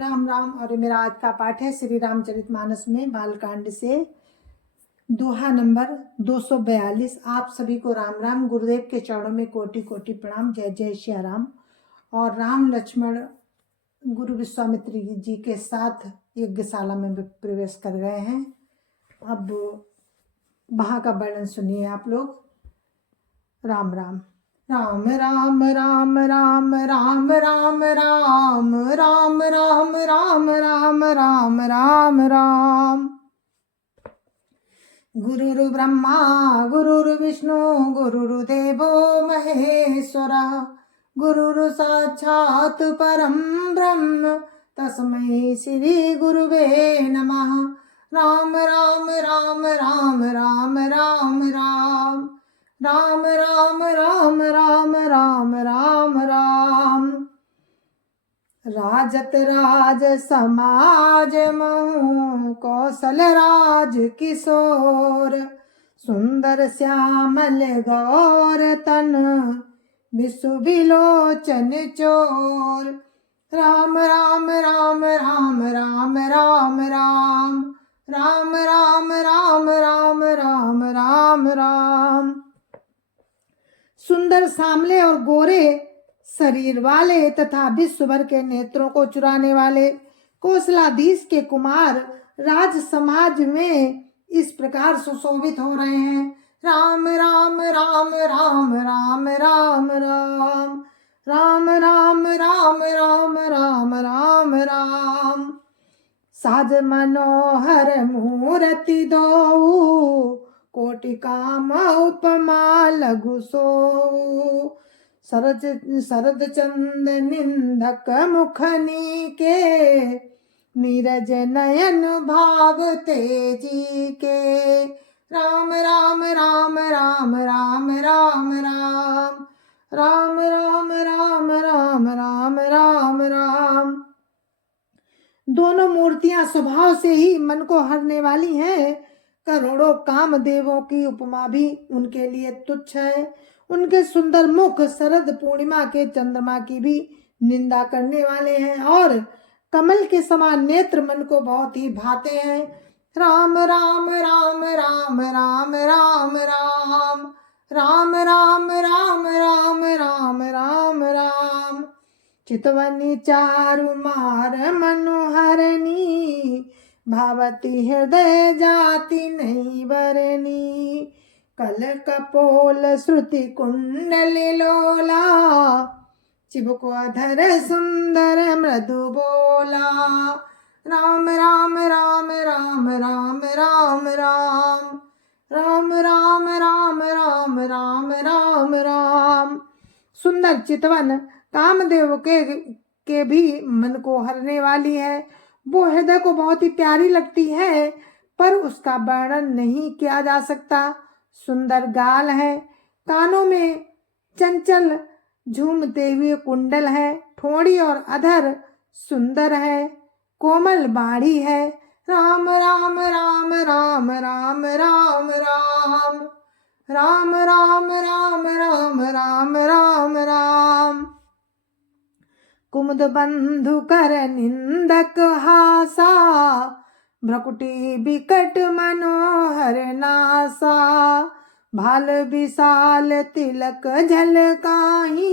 राम राम। और मेरा आज का पाठ है श्री रामचरितमानस में बालकांड से दोहा नंबर 242। आप सभी को राम राम। गुरुदेव के चरणों में कोटि कोटि प्रणाम। जय जय श्री राम। और राम लक्ष्मण गुरु विश्वामित्र जी के साथ यज्ञशाला में प्रवेश कर गए हैं। अब वहां का वर्णन सुनिए आप लोग। राम राम। राम राम राम राम राम राम राम राम राम राम राम राम राम राम। गुरुर् ब्रह्मा गुरुर्विष्णु गुरुर्देवो महेश्वरः गुरुर् साक्षात् परं ब्रह्म तस्मै श्री गुरुवे नमः। राम राम राम राम राम राम राम राम राम राम राम राम राम राम। राजत राज समाज महु कौशल राज किशोर सुंदर श्यामल गौर तन विषु विलोचन चोर। राम राम राम राम राम राम राम राम राम राम राम राम राम राम। सुंदर सांवले और गोरे शरीर वाले तथा विश्व भर के नेत्रों को चुराने वाले कौशलाधीश के कुमार राज समाज में इस प्रकार सुशोभित हो रहे हैं। राम राम राम राम राम राम राम राम राम राम राम राम राम राम। साज मनोहर मूर्ति दो कोटि काम उपमा लघु सो। शरद चंद निंदक मुखनी के नीरज नयन भाव तेजी के। राम राम राम राम राम राम राम राम राम राम राम राम राम राम। दोनों मूर्तियां स्वभाव से ही मन को हरने वाली हैं। करोड़ों कामदेवों की उपमा भी उनके लिए तुच्छ है। उनके सुंदर मुख शरद पूर्णिमा के चंद्रमा की भी निंदा करने वाले हैं और कमल के समान नेत्र मन को बहुत ही भाते हैं। राम राम राम राम राम राम राम राम राम राम राम राम राम राम। चितवनी चारु मार मनोहरनी भावती हृदय जाति नहीं बरनी। कल कपोल श्रुति कुंडल लोला चिबको अधर सुंदर मृदु बोला। राम राम राम राम राम राम राम राम राम राम राम राम राम राम। सुंदर चितवन कामदेव के भी मन को हरने वाली है। वो हृदय को बहुत ही प्यारी लगती है पर उसका वर्णन नहीं किया जा सकता। सुंदर गाल है, कानों में चंचल झूमते हुए कुंडल है, ठोड़ी और अधर सुंदर है, कोमल बाड़ी है। राम राम राम राम राम राम राम राम राम राम राम राम राम राम। कुमुद बंधु कर निंदक हासा भ्रकुटी बिकट मनोहर नासा। भाल विशाल तिलक झलकाही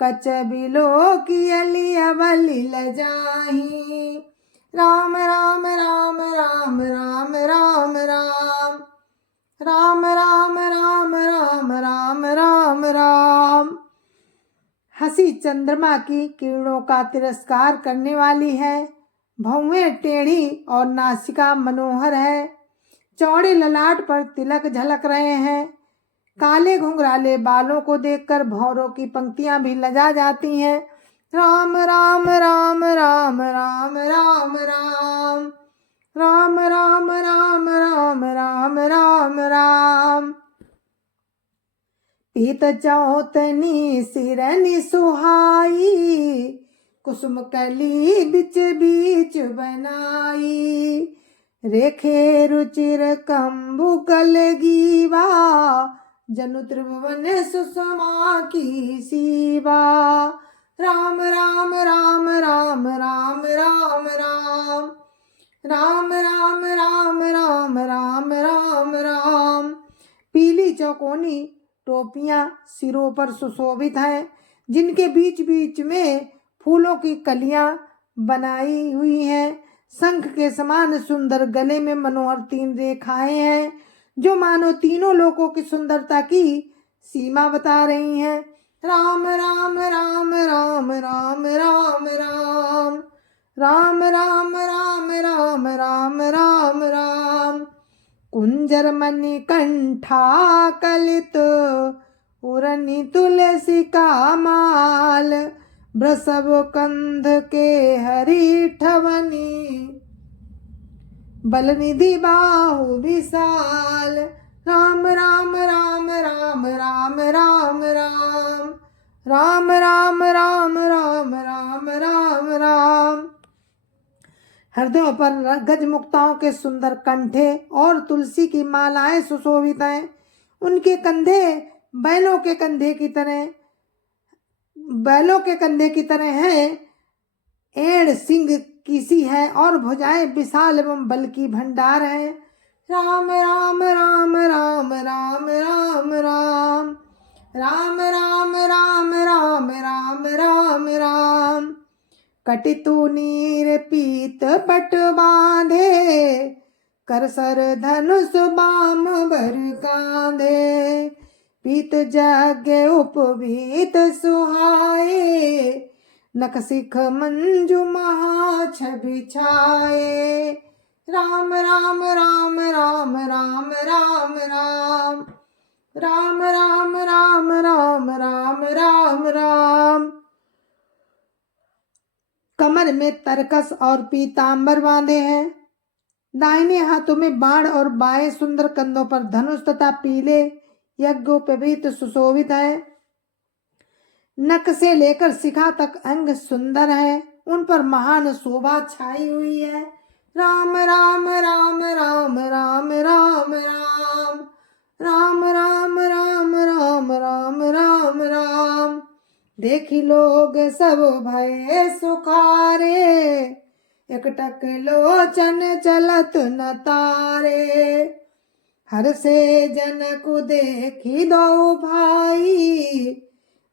कच बिलो की अलिया बलिल जाही। राम राम राम राम राम राम राम राम राम राम राम राम राम राम। हंसी चंद्रमा की किरणों का तिरस्कार करने वाली है। भौवें टेढ़ी और नासिका मनोहर है। चौड़े ललाट पर तिलक झलक रहे हैं। काले घुंघराले बालों को देखकर भौरों की पंक्तियां भी लजा जाती हैं। राम राम राम राम राम राम राम राम राम राम राम राम राम राम। पीत चौतनी सिरनि सुहाई कुसुम कली बिच बीच बनाई। रेखे रुचिर कंबु कल गीवा जनु त्रिभुवन सुषमा की सीवा। राम राम राम राम राम राम राम राम राम राम राम राम राम राम। पीली चौकोनी टोपियां सिरों पर सुशोभित हैं, जिनके बीच बीच में फूलों की कलियां बनाई हुई हैं। शंख के समान सुंदर गले में मनोहर 3 रेखाएं हैं, जो मानो तीनों लोकों की सुंदरता की सीमा बता रही हैं। राम राम राम राम राम राम राम राम राम राम राम राम राम राम। कुंजर मणि कंठा कलित उरनी तुलसी का माल, वृषभ कंध के हरि ठवनी, बलनिधि बाहु विशाल। राम राम राम राम राम राम राम राम राम राम राम राम राम राम। हृदयों पर गजमुक्ताओं के सुंदर कंठे और तुलसी की मालाएं सुशोभित हैं। उनके कंधे बैलों के कंधे की तरह हैं। एड़ सिंह की सी है और भुजाएं विशाल एवं बल की भंडार है। राम राम राम राम राम राम राम राम राम राम राम राम राम राम। कटितु नीर पीत पट बांधे, करसर धनुष बाम भर कांधे, पीत जग उपवीत सुहाए, नख सिख मंजु महा छवि छाए। राम राम राम राम राम राम राम राम राम राम राम राम राम राम। कमर में तरकस और पीतांबर बांधे हैं। दाहिने हाथों में बाण और बाएं सुंदर कंधों पर धनुष तथा पीले यज्ञोपवीत सुशोभित है। नक से लेकर शिखा तक अंग सुंदर है, उन पर महान शोभा छाई हुई है। राम राम राम राम राम राम राम राम राम राम राम राम राम राम। देखी लोग सब भय सुखारे, एकटक लोचन चलत न तारे, हर से जनक देखी दो भाई,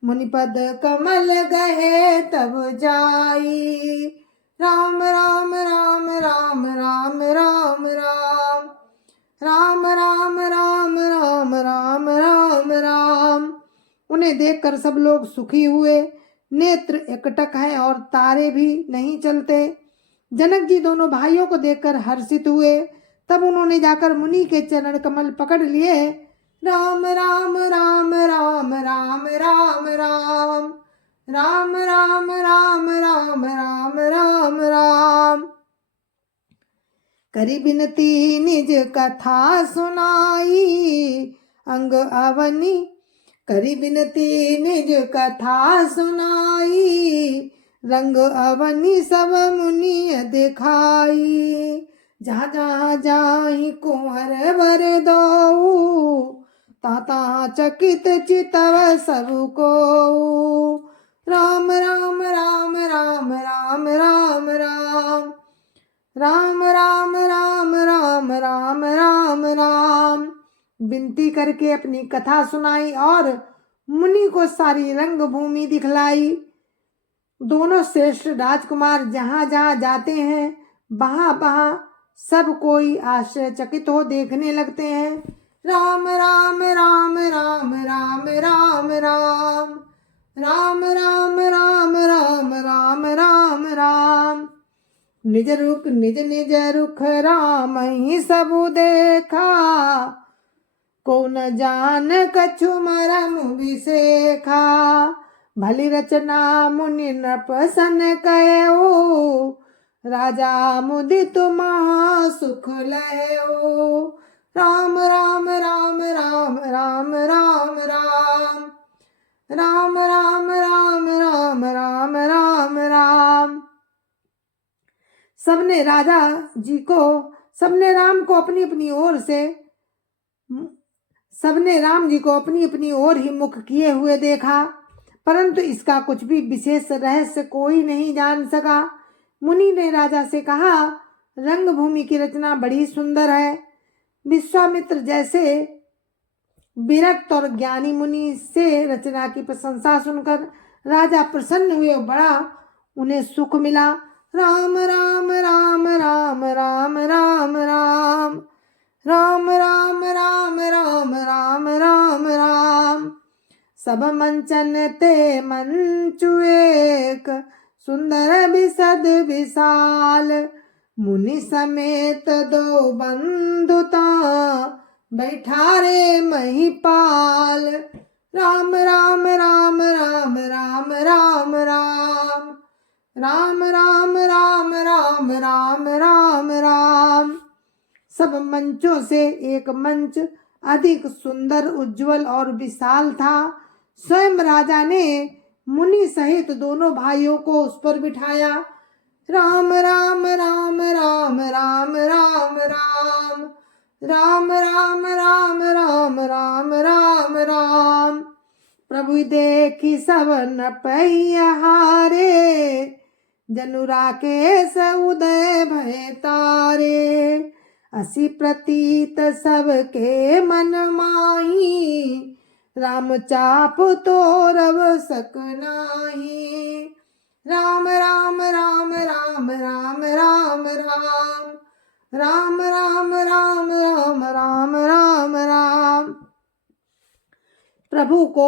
मुनिपद कमल गहे तब जाई। राम राम राम राम राम राम राम राम राम राम राम राम राम राम। उन्हें देखकर सब लोग सुखी हुए। नेत्र एकटक हैं और तारे भी नहीं चलते। जनक जी दोनों भाइयों को देखकर हर्षित हुए। तब उन्होंने जाकर मुनि के चरण कमल पकड़ लिए। राम राम राम राम राम राम राम राम राम राम राम राम राम राम। करी बिनती निज कथा सुनाई, अंग अवनी करी बिनती निज कथा सुनाई, रंग अवनी सब मुनि दिखाई। जहाँ जहाँ जाहि कुंवर वर दो, ताता चकित चितव सबको। राम राम राम राम राम राम राम राम राम राम राम राम राम राम। विनती करके अपनी कथा सुनाई और मुनि को सारी रंग भूमि दिखलाई। दोनों श्रेष्ठ राजकुमार जहाँ जहाँ जाते हैं वहाँ वहाँ सब कोई आश्चर्यचकित हो देखने लगते हैं। राम राम राम राम राम राम राम राम राम राम राम राम राम राम। निज रुख निज निज रुख राम ही सबु देखा, को न जान कछु मरम विसेखा। भली रचना मुनि नृपसन कहो, राजा मुदित महा सुख लहो। राम राम राम राम राम राम राम राम राम राम राम राम राम राम। सबने राम को अपनी अपनी ओर ही मुख किए हुए देखा। परंतु इसका कुछ भी विशेष रहस्य कोई नहीं जान सका। मुनि ने राजा से कहा, रंगभूमि की रचना बड़ी सुंदर है। विश्वामित्र जैसे विरक्त और ज्ञानी मुनि से रचना की प्रशंसा सुनकर राजा प्रसन्न हुए और बड़ा उन्हें सुख मिला। राम राम राम राम राम राम राम राम राम राम राम राम राम राम। सब मंचन ते मंचु एक, सुंदर बिसद विशाल। मुनि समेत दो बंधुता, बैठा रे महिपाल। राम राम राम राम राम राम राम राम राम राम राम राम राम राम। सब मंचों से एक मंच अधिक सुंदर, उज्जवल और विशाल था। स्वयं राजा ने मुनि सहित दोनों भाइयों को उस पर बिठाया। राम राम राम राम राम राम राम राम राम राम राम राम राम राम। प्रभु देखी सब न पहिहारे, जनु राकेश उदय भय तारे। असी प्रतीत सबके मन माही, राम चाप तोरब सक नाही। राम राम राम राम राम राम राम राम राम राम राम राम राम राम। प्रभु को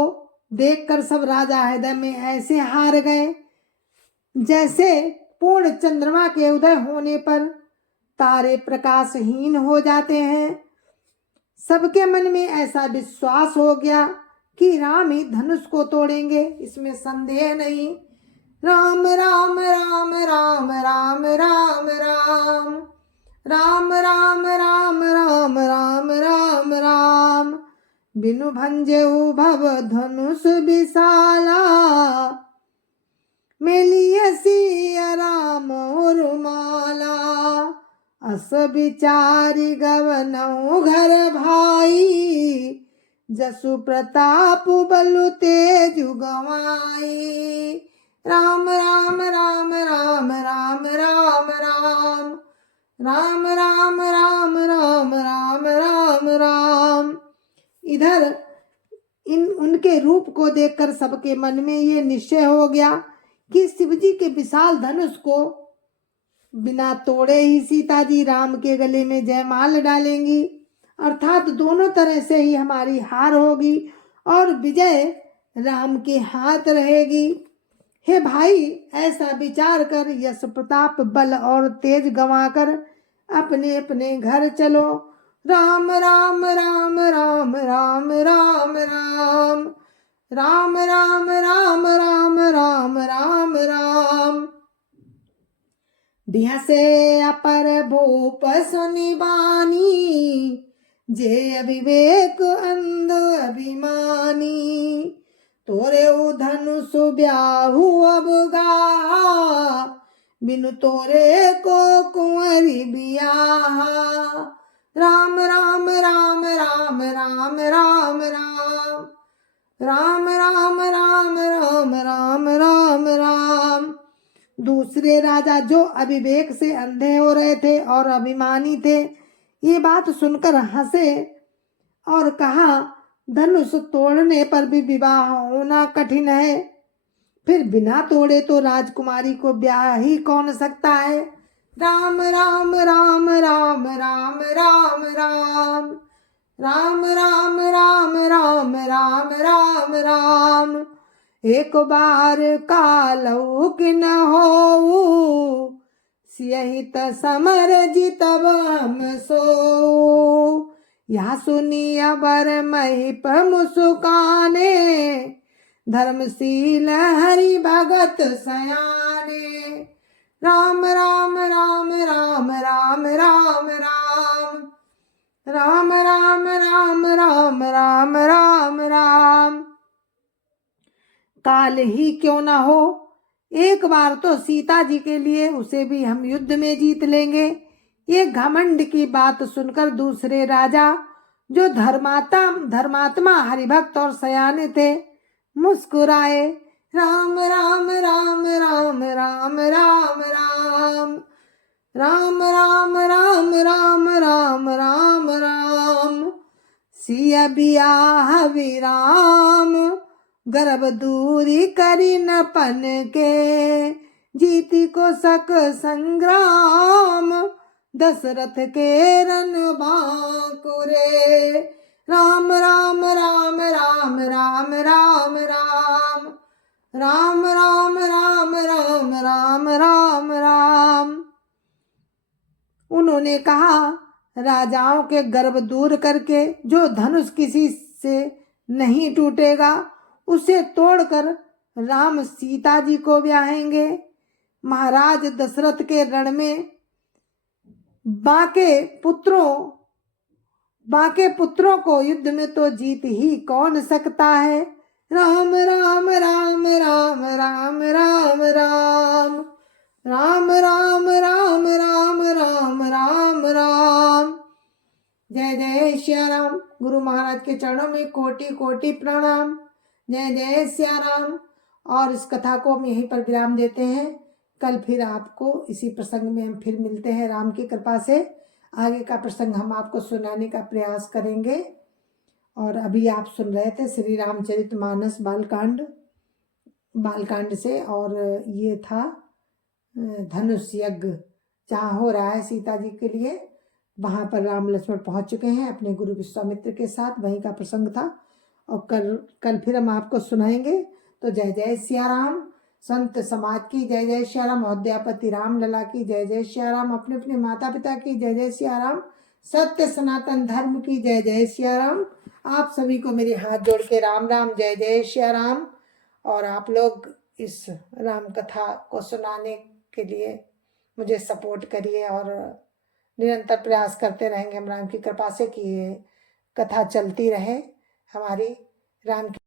देखकर सब राजा हृदय में ऐसे हार गए जैसे पूर्ण चंद्रमा के उदय होने पर तारे प्रकाशहीन हो जाते हैं। सबके मन में ऐसा विश्वास हो गया कि राम ही धनुष को तोड़ेंगे, इसमें संदेह नहीं। राम राम राम राम राम राम राम राम राम राम राम राम राम राम। बिनु भंजेऊ भव धनुष विशाला, मेलिय सिया राम रुमाला। अस विचारी गवनऊ घर भाई, जसु प्रताप बलु तेजु गवाई। राम राम राम राम राम राम राम राम राम राम राम राम राम राम। इधर उनके रूप को देखकर सबके मन में ये निश्चय हो गया कि शिवजी के विशाल धनुष को बिना तोड़े ही सीता जी राम के गले में जयमाल डालेंगी, अर्थात दोनों तरह से ही हमारी हार होगी और विजय राम के हाथ रहेगी। हे भाई, ऐसा विचार कर यश प्रताप बल और तेज गंवाकर अपने अपने घर चलो। राम राम राम राम राम राम राम राम राम राम राम राम राम राम। बिहसे अपर भूप सुनि बानी, जे अविवेक अंध अभिमानी। तोरे धनुष ब्याहु अब गा, बिनु तोरे को कुंवरी बियाहा। राम राम राम राम राम राम राम राम राम राम राम राम राम राम। दूसरे राजा जो अविवेक से अंधे हो रहे थे और अभिमानी थे, ये बात सुनकर हंसे और कहा, धनुष तोड़ने पर भी विवाह होना कठिन है, फिर बिना तोड़े तो राजकुमारी को ब्याह ही कौन सकता है। राम राम राम राम राम राम राम राम राम राम राम राम राम राम। एक बार कालऊ कि न हो, सियहित समर जितब हम सो। यह सुनी अबर महिप मुस्काने, धर्मशील हरि भगत सयाने। राम राम राम राम राम राम राम राम राम राम राम राम राम राम। काल ही क्यों ना हो, एक बार तो सीता जी के लिए उसे भी हम युद्ध में जीत लेंगे। ये घमंड की बात सुनकर दूसरे राजा जो धर्मात्मा हरिभक्त और सयाने थे मुस्कुराए। राम राम राम राम राम राम राम राम राम राम राम राम राम राम सिया बियाह विराम गर्भ दूरी करी न पन के जीती को सक संग्राम दशरथ के रन बांकुरे राम राम राम राम राम राम राम राम राम राम राम राम राम राम। उन्होंने कहा राजाओं के गर्भ दूर करके जो धनुष किसी से नहीं टूटेगा उसे तोड़कर राम सीता जी को ब्याहेंगे। महाराज दशरथ के रण में बाके पुत्रों को युद्ध में तो जीत ही कौन सकता है। राम राम राम राम राम राम राम राम राम राम राम राम राम राम। जय जय श्या राम। गुरु महाराज के चरणों में कोटि कोटि प्रणाम। जय जय श्या राम। और इस कथा को हम यहीं पर विराम देते हैं। कल फिर आपको इसी प्रसंग में हम फिर मिलते हैं। राम की कृपा से आगे का प्रसंग हम आपको सुनाने का प्रयास करेंगे। और अभी आप सुन रहे थे श्री रामचरितमानस बालकांड से, और ये था धनुष यज्ञ जहाँ हो रहा है सीता जी के लिए। वहाँ पर राम लक्ष्मण पहुँच चुके हैं अपने गुरु विश्वामित्र के साथ, वहीं का प्रसंग था। और कल फिर हम आपको सुनाएंगे। तो जय जय सिया राम। संत समाज की जय जय श्या राम। अयोध्यापति राम लला की जय जय श्या राम। अपने अपने माता पिता की जय जय श्या राम। सत्य सनातन धर्म की जय जय श्या राम। आप सभी को मेरे हाथ जोड़ के राम राम जय जय श्या राम। और आप लोग इस राम कथा को सुनाने के लिए मुझे सपोर्ट करिए और निरंतर प्रयास करते रहेंगे हम राम की कृपा से कि ये कथा चलती रहे हमारी राम की।